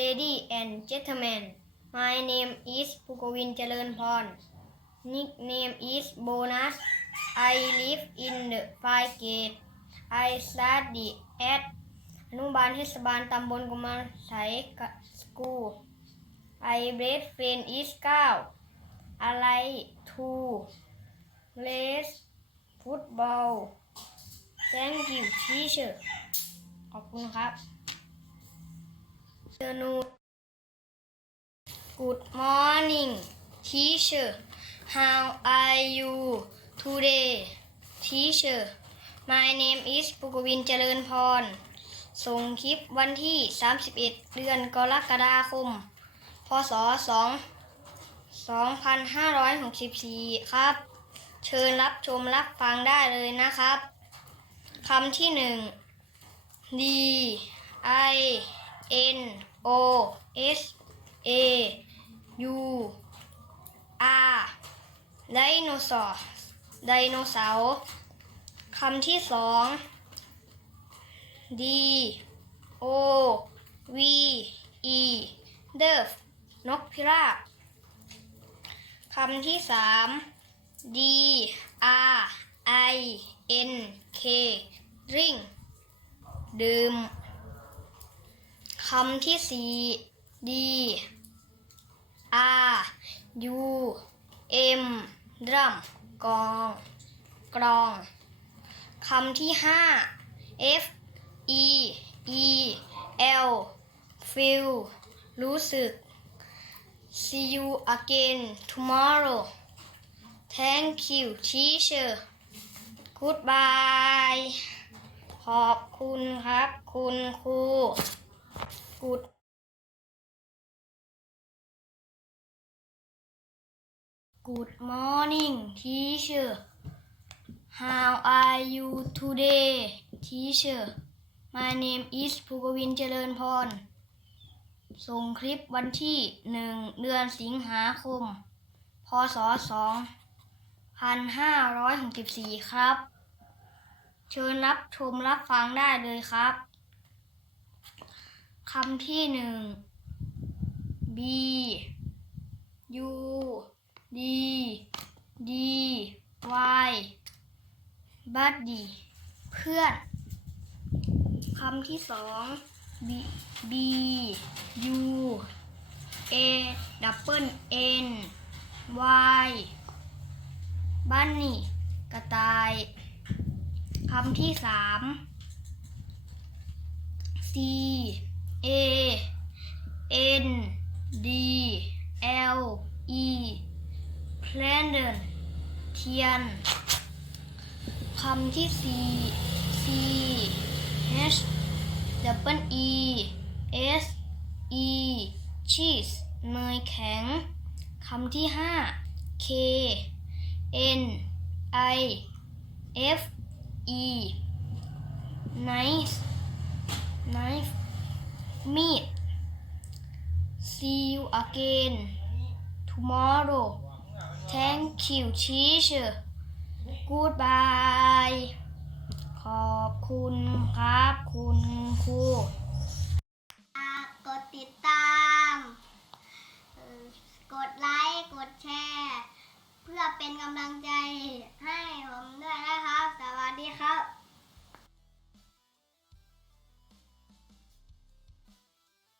lady and gentlemen. My name is Pukowin Chalermpon. Nickname is Bonus. I live in the five gate. I study at อนุบาลเทศบาลตำบลกุมารไสกะสกูล I bread friend is 9อะไร to race football Thank you teacher ขอบคุณครับ afternoon. Good morning, teacher. How are you today, teacher? My name is ปุกวินเจริญพร ส่งคลิปวันที่ 31 เดือนกรกฎาคม พศ 2 2564 ครับ เชิญรับชมรับฟังได้เลยนะครับ คำที่หนึ่ง D I N O S A U R ไดโนเสาร์ไดโนเสาร์คำที่สอง D O V E เดิฟนกพิราบคำที่สาม D R I N K ริงดื่ม คำที่สี่ D R U M ดรัมกอง กรอง คำที่ห้า F E E L feel รู้สึก See you again tomorrow Thank you teacher Goodbye ขอบคุณครับ คุณครู Good Good morning teacher How are you today teacher My name is ภูกวินเจริญพร ส่งคลิปวันที่หนึ่งเดือนสิงหาคม พศสองพันห้าร้อยหกสิบสี่ครับ เชิญรับชมรับฟังได้เลยครับ คำที่หนึ่ง B U D D Y buddy เพื่อน คำที่สอง B B U A double N Y bunny กระต่าย คำที่สาม C A N D L E candle เทียน คำที่สี่ C H double E S E cheese เนยแข็ง คำที่ห้า K N I F E nice knife มีด see you again tomorrow thank you teacher goodbye ขอบคุณครับคุณครูกดติดตาม กดไลค์ กดแชร์ เพื่อเป็นกำลังใจให้